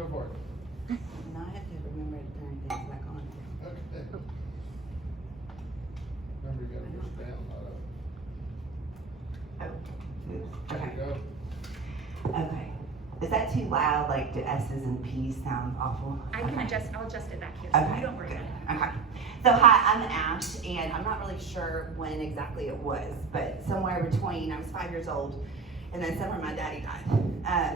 Go for it. No, I have to remember to turn things back on. Okay. Remember, you gotta push down, not up. Oh, oops. There Okay. you go. Okay. Is that too loud? Like, do S's and P's sound awful? I can Okay. adjust, I'll adjust it back here, so Okay, you don't worry good. about it. Okay. So hi, I'm Ash, and I'm not really sure when exactly it was, but somewhere between, I was 5 years old, and then somewhere my daddy died.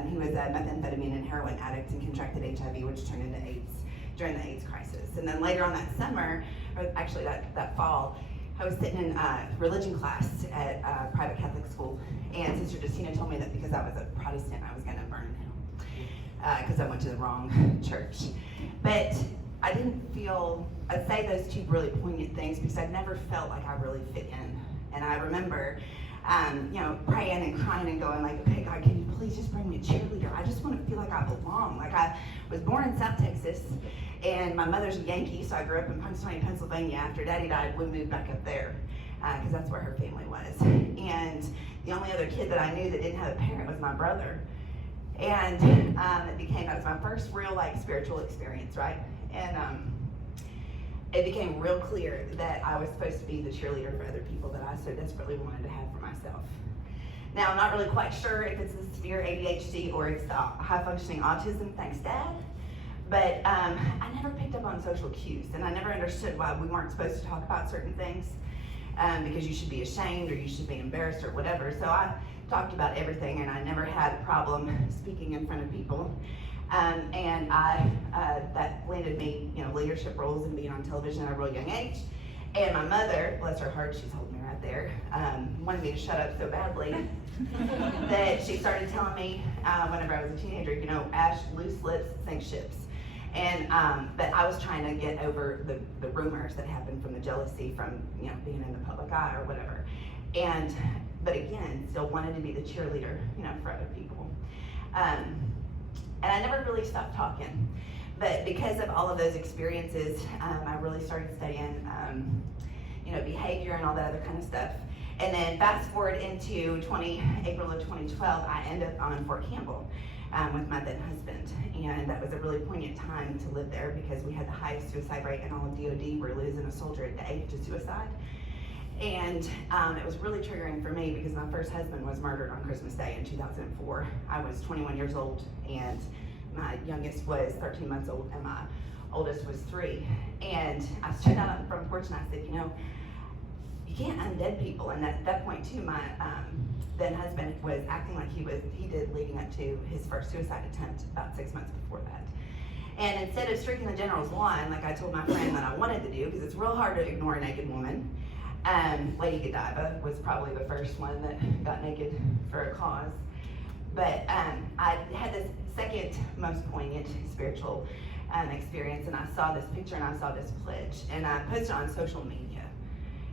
He was a methamphetamine and heroin addict and contracted HIV, which turned into AIDS during the AIDS crisis. And then later on that summer, or actually that fall, I was sitting in religion class at a private Catholic school, and Sister Justina told me that because I was a Protestant, I was going to burn in hell because I went to the wrong church. But I didn't feel, I'd say those two really poignant things because I never felt like I really fit in. And I remember, praying and crying and going like, okay, God, can you please just bring me a cheerleader? I just want to feel like I belong. Like, I was born in South Texas, and my mother's a Yankee, so I grew up in Punxsutawney, Pennsylvania. After Daddy died, we moved back up there because that's where her family was. And the only other kid that I knew that didn't have a parent was my brother. And that was my first real spiritual experience, right? And it became real clear that I was supposed to be the cheerleader for other people that I so desperately wanted to have for myself. Now, I'm not really quite sure if it's the severe ADHD or it's the high-functioning autism, thanks Dad, but I never picked up on social cues, and I never understood why we weren't supposed to talk about certain things because you should be ashamed or you should be embarrassed or whatever. So I talked about everything, and I never had a problem speaking in front of people. And that landed me, leadership roles and being on television at a real young age. And my mother, bless her heart, she's holding me right there, wanted me to shut up so badly that she started telling me whenever I was a teenager, Ash, loose lips sink ships. And but I was trying to get over the rumors that happened from the jealousy from being in the public eye or whatever. But again, still wanted to be the cheerleader, for other people. And I never really stopped talking. But because of all of those experiences, I really started studying, behavior and all that other kind of stuff. And then fast forward into April of 2012, I ended up on Fort Campbell with my then husband. And that was a really poignant time to live there because we had the highest suicide rate in all of DOD. We're losing a soldier a day to suicide. And it was really triggering for me because my first husband was murdered on Christmas Day in 2004. I was 21 years old, and my youngest was 13 months old, and my oldest was 3. And I stood out on the front porch and I said, you can't undead people. And at that point too, my then husband was acting like he did leading up to his first suicide attempt about 6 months before that. And instead of streaking the general's line, like I told my friend that I wanted to do, because it's real hard to ignore a naked woman, Lady Godiva was probably the first one that got naked for a cause. But I had this second most poignant spiritual experience, and I saw this picture and I saw this pledge, and I posted on social media.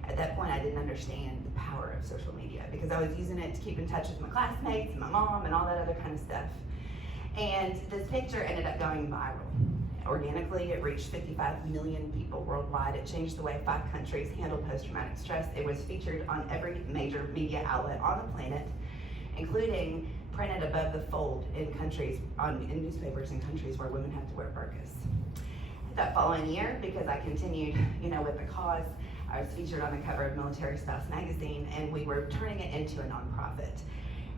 At that point, I didn't understand the power of social media because I was using it to keep in touch with my classmates and my mom and all that other kind of stuff. And this picture ended up going viral. Organically, it reached 55 million people worldwide. It changed the way 5 countries handled post-traumatic stress. It was featured on every major media outlet on the planet, including printed above the fold in newspapers in countries where women have to wear burqas. That following year, because I continued, with the cause, I was featured on the cover of Military Spouse magazine, and we were turning it into a nonprofit.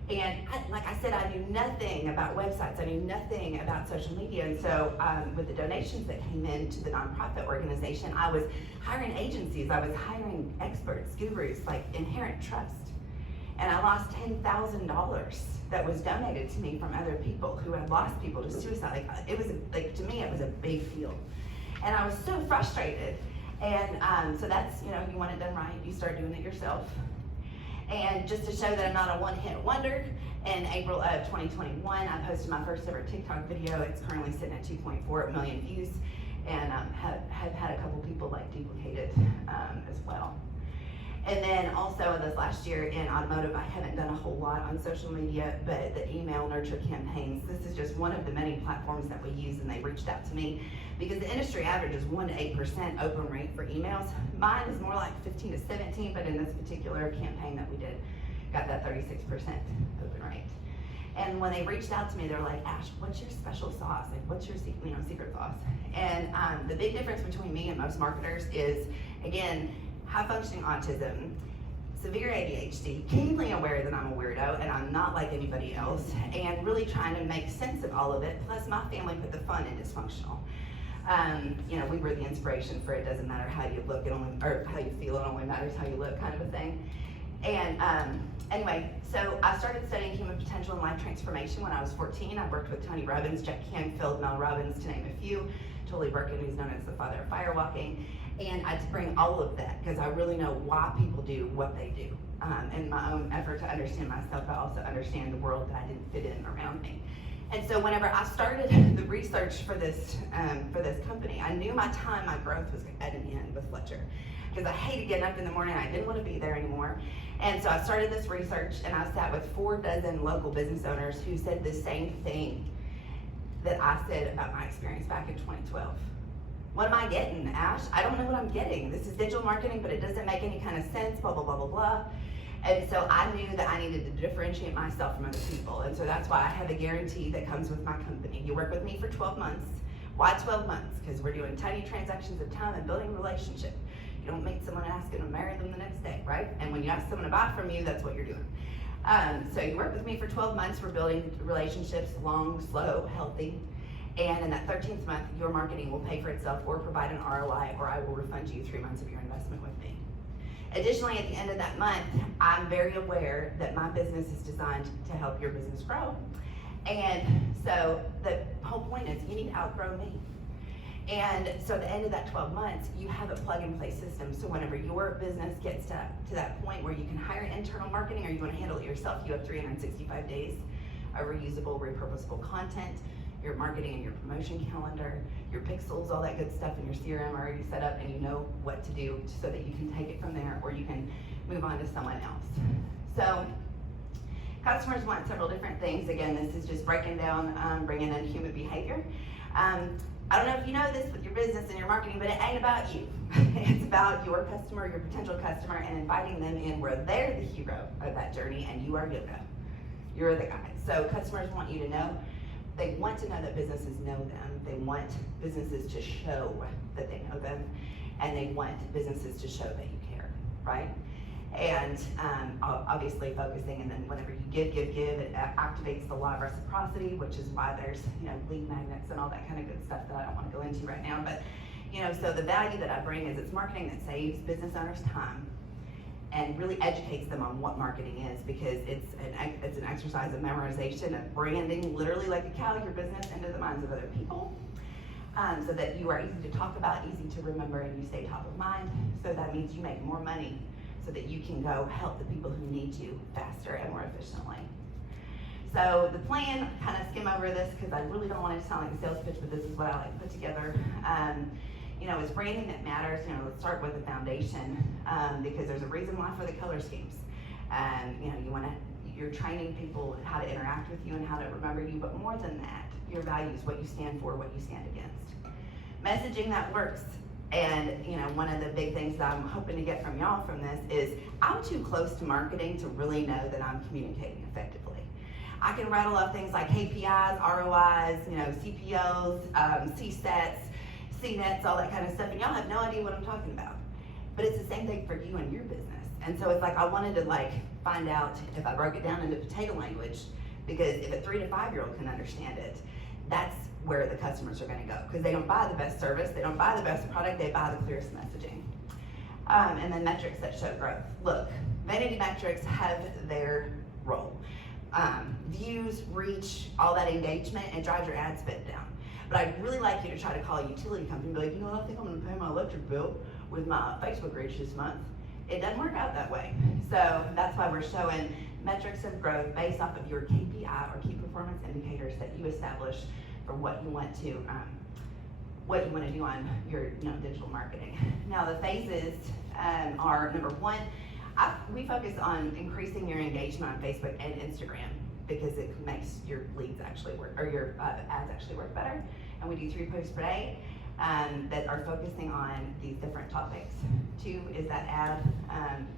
And like I said, I knew nothing about websites. I knew nothing about social media. And so with the donations that came into the nonprofit organization, I was hiring agencies. I was hiring experts, gurus, like Inherent Trust. And I lost $10,000 that was donated to me from other people who had lost people to suicide. To me, it was a big deal. And I was so frustrated. And so that's, you want it done right, you start doing it yourself. And just to show that I'm not a one-hit wonder, in April of 2021, I posted my first ever TikTok video. It's currently sitting at 2.4 million views, and have had a couple people duplicate it as well. And then also this last year in automotive, I haven't done a whole lot on social media, but the email nurture campaigns, this is just one of the many platforms that we use, and they reached out to me because the industry average is 1 to 8% open rate for emails. Mine is more like 15 to 17, but in this particular campaign that we did, got that 36% open rate. And when they reached out to me, they were like, Ash, what's your special sauce? Like, what's your secret sauce? And the big difference between me and most marketers is, again, high functioning autism, severe ADHD, keenly aware that I'm a weirdo and I'm not like anybody else, and really trying to make sense of all of it. Plus, my family put the fun in dysfunctional. We were the inspiration for it doesn't matter how you look, or how you feel, it only matters how you look kind of a thing. And anyway, so I started studying human potential and life transformation when I was 14. I worked with Tony Robbins, Jack Canfield, Mel Robbins, to name a few. Tully Burkin, who's known as the father of firewalking. And I bring all of that because I really know why people do what they do. In my own effort to understand myself, I also understand the world that I didn't fit in around me. And so whenever I started the research for this company, I knew my growth was at an end with Fletcher, because I hated getting up in the morning. I didn't want to be there anymore. And so I started this research, and I sat with 4 dozen local business owners who said the same thing that I said about my experience back in 2012. What am I getting, Ash? I don't know what I'm getting. This is digital marketing, but it doesn't make any kind of sense, blah, blah, blah, blah, blah. And so I knew that I needed to differentiate myself from other people. And so that's why I have a guarantee that comes with my company. You work with me for 12 months. Why 12 months? Because we're doing tiny transactions of time and building a relationship. You don't meet someone and ask them to marry them the next day, right? And when you ask someone to buy from you, that's what you're doing. So you work with me for 12 months. We're building relationships, long, slow, healthy. And in that 13th month, your marketing will pay for itself or provide an ROI, or I will refund you 3 months of your investment with me. Additionally, at the end of that month, I'm very aware that my business is designed to help your business grow. And so the whole point is you need to outgrow me. And so at the end of that 12 months, you have a plug-and-play system. So whenever your business gets to that point where you can hire internal marketing or you want to handle it yourself, you have 365 days of reusable, repurposable content, your marketing and your promotion calendar, your pixels, all that good stuff in your CRM already set up, and you know what to do so that you can take it from there, or you can move on to someone else. So customers want several different things. Again, this is just breaking down, bringing in human behavior. I don't know if you know this with your business and your marketing, but it ain't about you. It's about your customer, your potential customer, and inviting them in where they're the hero of that journey and you are Yoda. You're the guy. So customers want you to know. They want to know that businesses know them. They want businesses to show that they know them. And they want businesses to show that you care, right? And obviously focusing, and then whenever you give, it activates the law of reciprocity, which is why there's, lead magnets and all that kind of good stuff that I don't want to go into right now. But, so the value that I bring is it's marketing that saves business owners time and really educates them on what marketing is, because it's an exercise of memorization, of branding, literally like a cow, your business into the minds of other people, so that you are easy to talk about, easy to remember, and you stay top of mind. So that means you make more money so that you can go help the people who need you faster and more efficiently. So the plan, kind of skim over this because I really don't want it to sound like a sales pitch, but this is what I like to put together. Is branding that matters. Let's start with the foundation, because there's a reason why for the color schemes. You're training people how to interact with you and how to remember you, but more than that, your values, what you stand for, what you stand against. Messaging that works. And one of the big things that I'm hoping to get from y'all from this is I'm too close to marketing to really know that I'm communicating effectively. I can rattle off things like KPIs, ROIs, CPOs, CSETs, CNETs, all that kind of stuff, and y'all have no idea what I'm talking about. But it's the same thing for you and your business. And so it's like I wanted to find out if I broke it down into potato language, because if a 3 to 5 year old can understand it, that's where the customers are going to go, because they don't buy the best service, they don't buy the best product, they buy the clearest messaging. And then metrics that show growth. Look, vanity metrics have their role. Views, reach, all that engagement, it drives your ad spend down. But I'd really like you to try to call a utility company and be like, I think I'm going to pay my electric bill with my Facebook reach this month. It doesn't work out that way. So that's why we're showing metrics of growth based off of your KPI or key performance indicators that you establish for what you want to do on your digital marketing. Now the phases are, number one, we focus on increasing your engagement on Facebook and Instagram, because it makes your leads actually work, or your ads actually work better. And we do 3 posts per day that are focusing on these different topics. 2 is that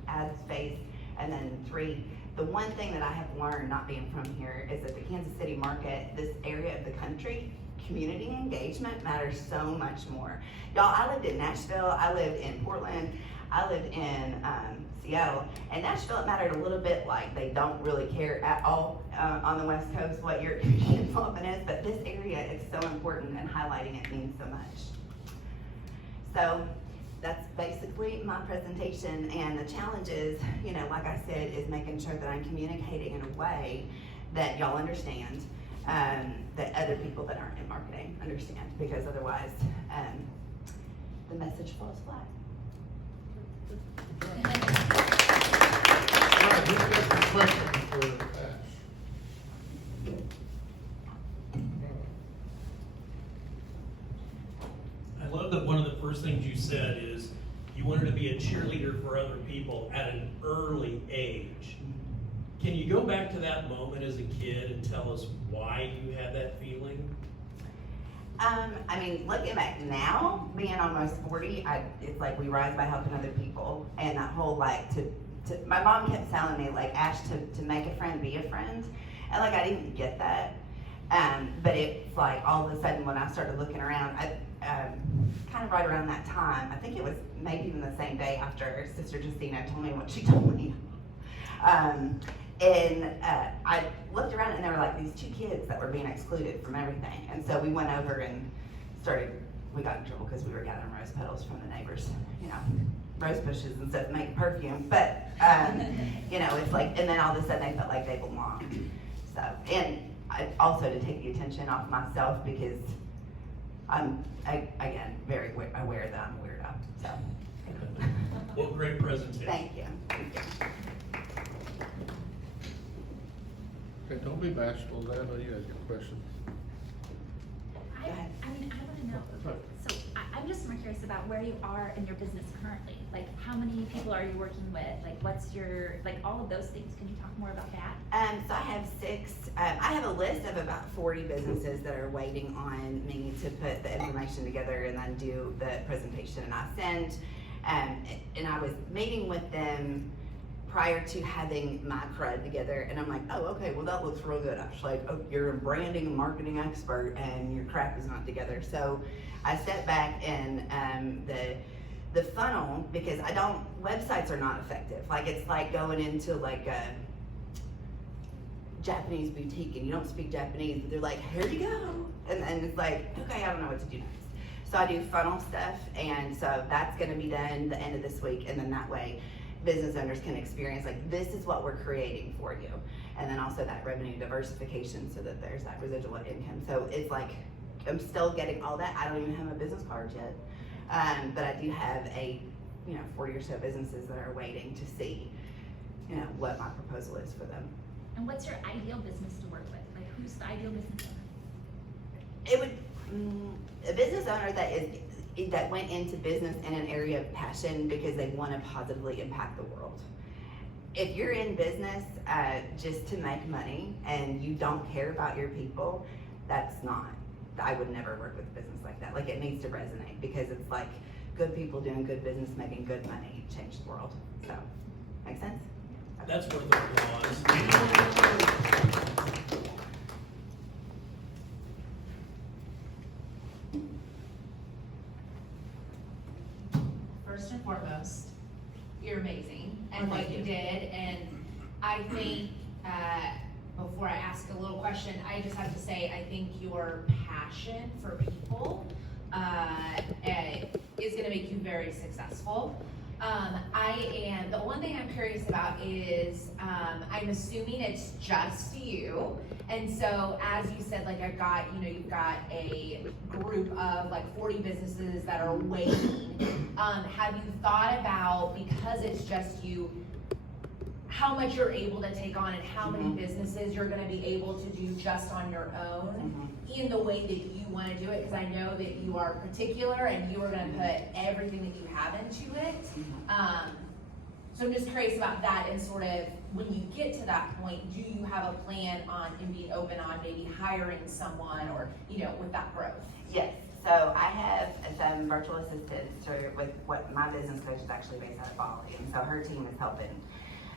ad space, and then 3 the one thing that I have learned not being from here is that the Kansas City market, this area of the country, community engagement matters so much more. Y'all, I lived in Nashville, I lived in Portland, I lived in Seattle, and Nashville, it mattered a little bit like they don't really care at all on the West Coast what your community involvement is, but this area is so important and highlighting it means so much. So that's basically my presentation, and the challenge is, you know, like I said, is making sure that I'm communicating in a way that y'all understand, that other people that aren't in marketing understand, because otherwise the message falls flat. All right, who's got some questions for Ash? I love that one of the first things you said is you wanted to be a cheerleader for other people at an early age. Can you go back to that moment as a kid and tell us why you had that feeling? I mean, looking back now, being almost 40, it's like we rise by helping other people, and that whole like my mom kept telling me like, Ash, to make a friend, be a friend, and like I didn't get that, but it's like all of a sudden when I started looking around, kind of right around that time, I think it was maybe even the same day after Sister Justina told me what she told me. I looked around and there were like these 2 kids that were being excluded from everything. And so we went over and we got in trouble because we were gathering rose petals from the neighbors, you know, rose bushes and stuff to make perfume. But, you know, it's like, and then all of a sudden they felt like they belonged. So, and also to take the attention off myself because I'm, again, very aware that I'm a weirdo, so. Well, great presentation. Thank you. Thank you. Okay, don't be bashful, I know you had your question. Go ahead. I mean, I want to know, Right. so I'm just more curious about where you are in your business currently. Like, how many people are you working with? Like, what's your, like, all of those things. Can you talk more about that? So I have 6, I have a list of about 40 businesses that are waiting on me to put the information together and then do the presentation. And I sent, and I was meeting with them prior to having my crud together, and I'm like, oh, okay, well that looks real good. Actually, like, oh, you're a branding and marketing expert, and your crap is not together. So I stepped back, and the funnel, because websites are not effective. Like, it's like going into like a Japanese boutique, and you don't speak Japanese, but they're like, here you go, and it's like, okay, I don't know what to do next. So I do funnel stuff, and so that's gonna be done the end of this week, and then that way business owners can experience like, this is what we're creating for you. And then also that revenue diversification so that there's that residual income. So it's like, I'm still getting all that. I don't even have a business card yet. But I do have 40 or so businesses that are waiting to see, you know, what my proposal is for them. And what's your ideal business to work with? Like, who's the ideal business owner? It would, a business owner that went into business in an area of passion because they want to positively impact the world. If you're in business just to make money and you don't care about your people, I would never work with a business like that. Like, it needs to resonate because it's like good people doing good business, making good money, change the world. So, make sense? That's worth applause. First and foremost, you're amazing and what you did, and I think, before I ask a little question, I just have to say, I think your passion for people is gonna make you very successful. The one thing I'm curious about is, I'm assuming it's just you. And so, as you said, like you've got a group of like 40 businesses that are waiting. Have you thought about, because it's just you, how much you're able to take on and how many businesses you're gonna be able to do just on your own in the way that you wanna do it? Because I know that you are particular and you are gonna put everything that you have into it. So I'm just curious about that, and sort of when you get to that point, do you have a plan on and being open on maybe hiring someone or, with that growth? Yes. So I have some virtual assistants with what my business coach is actually based out of Bali, and so her team is helping.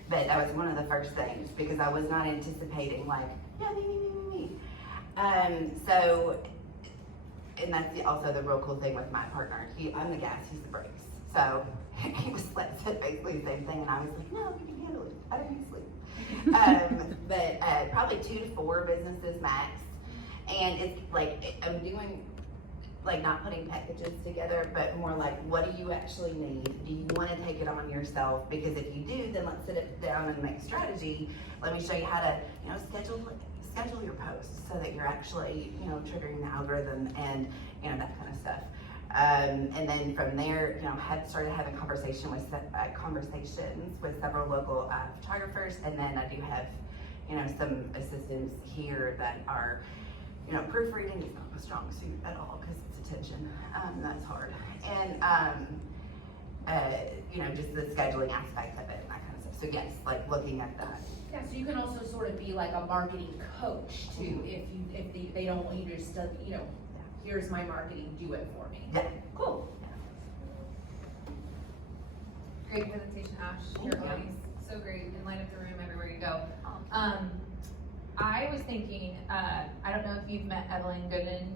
But that was one of the first things, because I was not anticipating like, yeah, me. So, and that's also the real cool thing with my partner. I'm the gas, he's the brakes. So he was like, said basically the same thing, and I was like, no, we can handle it. I don't need sleep. But probably 2 to 4 businesses max. And it's like, I'm doing, like, not putting packages together, but more like, what do you actually need? Do you want to take it on yourself? Because if you do, then let's sit it down and make a strategy. Let me show you how to, schedule your posts so that you're actually, triggering the algorithm and, that kind of stuff. And then from there, started having conversations with several local photographers, and then I do have, some assistants here that are, proofreading is not my strong suit at all because it's attention. That's hard, and just the scheduling aspect of it and that kind of stuff. So yes, like looking at that. Yeah, so you can also sort of be like a marketing coach too, if they don't want you to just, here's my marketing, do it for me. Yeah. Cool. Great presentation, Ash. You're always so great and light up the room everywhere you go. I was thinking, I don't know if you've met Evelyn Gooden.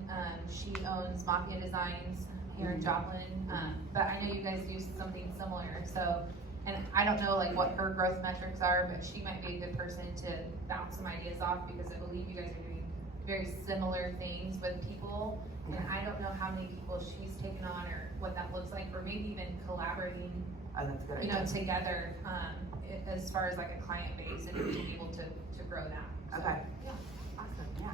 She owns Mafia Designs here in Joplin, but I know you guys do something similar. So, and I don't know like what her growth metrics are, but she might be a good person to bounce some ideas off, because I believe you guys are doing very similar things with people. And I don't know how many people she's taken on or what that looks like, or maybe even collaborating, Oh, that's a good. idea. together, as far as like a client base and being able to grow that. So, Okay. Yeah. Awesome. Yeah.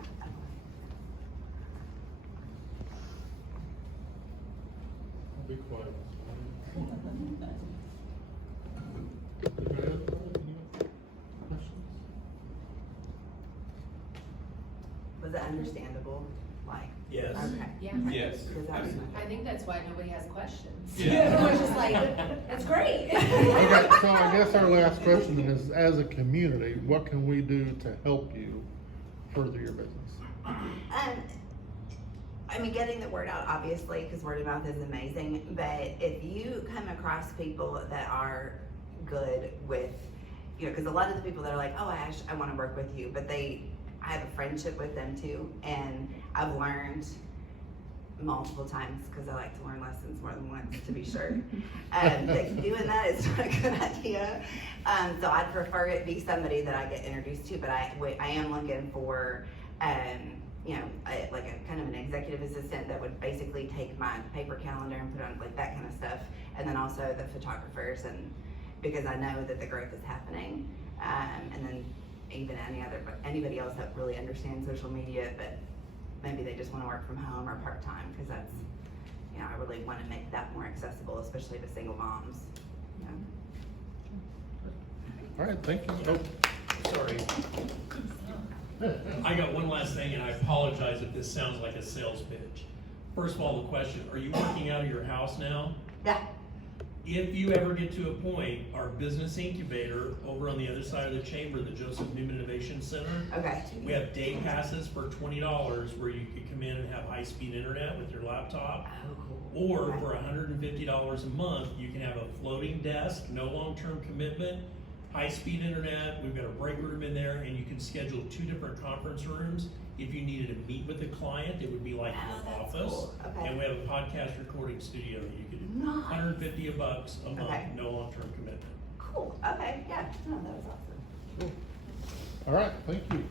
I'll be quiet. Anybody else? Any questions? Was it understandable? Like. Yes. Okay. Yeah. Yes, Because that was absolutely. I think that's why nobody has questions. Yeah. We're just like, it's great. Okay, so I guess our last question is, as a community, what can we do to help you further your business? Getting the word out, obviously, because word of mouth is amazing, but if you come across people that are good with, because a lot of the people that are like, oh, Ash, I want to work with you, but I have a friendship with them too, and I've learned multiple times, because I like to learn lessons more than once, to be sure, that doing that is not a good idea. So I'd prefer it be somebody that I get introduced to, but I am looking for, like a kind of an executive assistant that would basically take my paper calendar and put on like that kind of stuff, and then also the photographers, and because I know that the growth is happening, and then even anybody else that really understands social media, but maybe they just want to work from home or part-time, because that's, I really want to make that more accessible, especially to single moms. All right, thank you. Oh, Sorry. I got one last thing, and I apologize if this sounds like a sales pitch. First of all, the question, are you working out of your house now? Yeah. If you ever get to a point, our business incubator over on the other side of the chamber, the Joseph Newman Innovation Center, Okay. we have day passes for $20 where you could come in and have high-speed internet with your laptop. Oh, cool. Or for $150 a month, you can have a floating desk, no long-term commitment, high-speed internet. We've got a break room in there, and you can schedule 2 different conference rooms. If you needed to meet with a client, it would be like Oh, your that's office. cool. Okay. And we have a podcast recording studio that you could do. Nice. $150 a month, Okay. no long-term commitment. Cool. Okay. Yeah. No, that was awesome. all right, thank you.